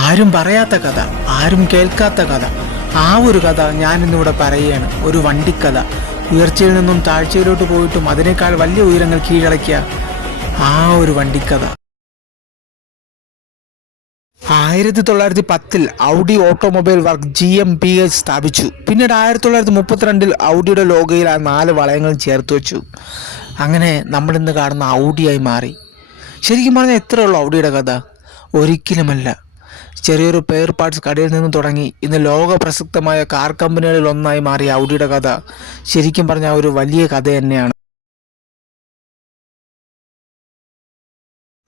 ആരും പറയാത്ത കഥ, ആരും കേൾക്കാത്ത കഥ. ആ ഒരു കഥ ഞാൻ ഇന്നിവിടെ പറയുകയാണ്. ഒരു വണ്ടിക്കഥ. ഉയർച്ചയിൽ നിന്നും താഴ്ചയിലോട്ട് പോയിട്ടും അതിനേക്കാൾ വലിയ ഉയരങ്ങൾ കീഴടക്കിയ ആ ഒരു വണ്ടിക്കഥ. 1910 ഔഡി ഓട്ടോമൊബൈൽ വർക്ക് GmbH സ്ഥാപിച്ചു. പിന്നീട് 1932 ഔഡിയുടെ ലോഗോയിൽ ആ 4 വളയങ്ങളും ചേർത്ത് വെച്ചു. അങ്ങനെ നമ്മളിന്ന് കാണുന്ന ഔഡിയായി മാറി. ശരിക്കും പറഞ്ഞാൽ എത്രയുള്ളൂ ഔഡിയുടെ കഥ? ഒരിക്കലുമല്ല. ചെറിയൊരു പെയർ പാർട്സ് കടയിൽ നിന്ന് തുടങ്ങി ഇന്ന് ലോക പ്രസക്തമായ കാർ കമ്പനികളിൽ ഒന്നായി മാറിയ ഔഡിയുടെ കഥ ശരിക്കും പറഞ്ഞാൽ ഒരു വലിയ കഥ തന്നെയാണ്.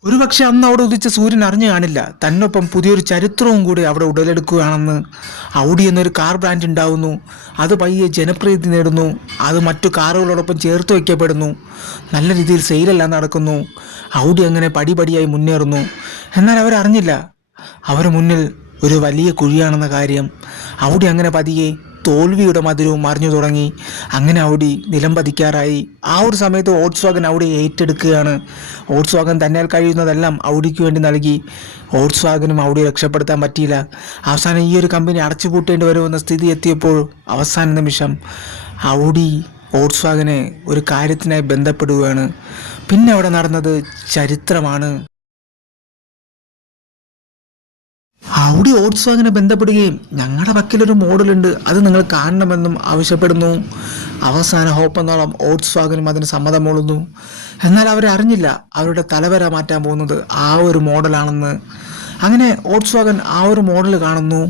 ഒരുപക്ഷെ അന്ന് അവിടെ ഉദിച്ച സൂര്യൻ അറിഞ്ഞു കാണില്ല, തന്നൊപ്പം പുതിയൊരു ചരിത്രവും കൂടി അവിടെ ഉടലെടുക്കുകയാണെന്ന്. ഔഡി എന്നൊരു കാർ ബ്രാൻഡ് ഉണ്ടാവുന്നു, അത് പയ്യെ ജനപ്രീതി നേടുന്നു, അത് മറ്റു കാറുകളോടൊപ്പം ചേർത്ത് വയ്ക്കപ്പെടുന്നു, നല്ല രീതിയിൽ സെയിലെല്ലാം നടക്കുന്നു. ഔഡി അങ്ങനെ പടിപടിയായി മുന്നേറുന്നു. എന്നാൽ അവരറിഞ്ഞില്ല അവർ മുന്നിൽ ഒരു വലിയ കുഴിയാണെന്ന കാര്യം. ഔഡി അങ്ങനെ പതിയെ തോൽവിയുടെ മധുരവും അറിഞ്ഞു തുടങ്ങി. അങ്ങനെ ഔഡി നിലം പതിക്കാറായി. ആ ഒരു സമയത്ത് വോൾക്സ്വാഗൻ ഔഡി ഏറ്റെടുക്കുകയാണ്. വോൾക്സ്വാഗൻ തന്നാൽ കഴിയുന്നതെല്ലാം ഔഡിക്ക് വേണ്ടി നൽകി. വോൾക്സ്വാഗനും ഔഡി രക്ഷപ്പെടുത്താൻ പറ്റിയില്ല. അവസാനം ഈ ഒരു കമ്പനി അടച്ചുപൂട്ടേണ്ടി വരുമെന്ന സ്ഥിതി എത്തിയപ്പോൾ അവസാന നിമിഷം ഔഡി വോൾക്സ്വാഗനെ ഒരു കാര്യത്തിനായി ബന്ധപ്പെടുകയാണ്. പിന്നെ അവിടെ നടന്നത് ചരിത്രമാണ്. ഔഡി വോൾക്സ്വാഗനെ ബന്ധപ്പെടുകയും ഞങ്ങളുടെ പക്കലൊരു മോഡലുണ്ട്, അത് നിങ്ങൾ കാണണമെന്നും ആവശ്യപ്പെടുന്നു. അവസാന ഹോപ്പെന്നോളം വോൾക്സ്വാഗനും അതിന് സമ്മതം മൂളുന്നു. എന്നാൽ അവരറിഞ്ഞില്ല അവരുടെ തലവര മാറ്റാൻ പോകുന്നത് ആ ഒരു മോഡലാണെന്ന്. അങ്ങനെ വോൾക്സ്വാഗൻ ആ ഒരു മോഡൽ കാണുന്നു.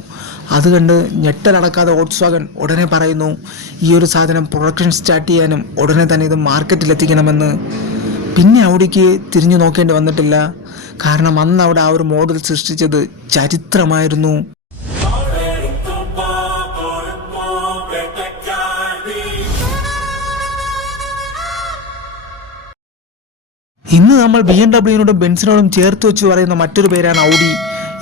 അത് കണ്ട് ഞെട്ടലടക്കാതെ വോൾക്സ്വാഗൻ ഉടനെ പറയുന്നു ഈ ഒരു സാധനം പ്രൊഡക്ഷൻ സ്റ്റാർട്ട് ചെയ്യാനും ഉടനെ തന്നെ ഇത് മാർക്കറ്റിലെത്തിക്കണമെന്ന്. പിന്നെ ഔഡിക്ക് തിരിഞ്ഞു നോക്കേണ്ടി വന്നിട്ടില്ല. കാരണം അന്ന് അവിടെ ആ ഒരു മോഡൽ സൃഷ്ടിച്ചത് ചരിത്രമായിരുന്നു. ഇന്ന് നമ്മൾ BMW-നോടും ബെൻസിനോടും ചേർത്ത് വെച്ച് പറയുന്ന മറ്റൊരു പേരാണ് ഔഡി.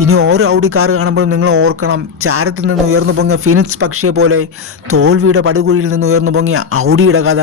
ഇനി ഓരോ ഔഡി കാർ കാണുമ്പോഴും നിങ്ങൾ ഓർക്കണം, ചാരത്തിൽ നിന്ന് ഉയർന്നു പൊങ്ങിയ ഫിനിക്സ് പക്ഷിയെ പോലെ തോൽവിയുടെ പടുകുഴിയിൽ നിന്ന് ഉയർന്നു പൊങ്ങിയ ഔഡിയുടെ കഥ.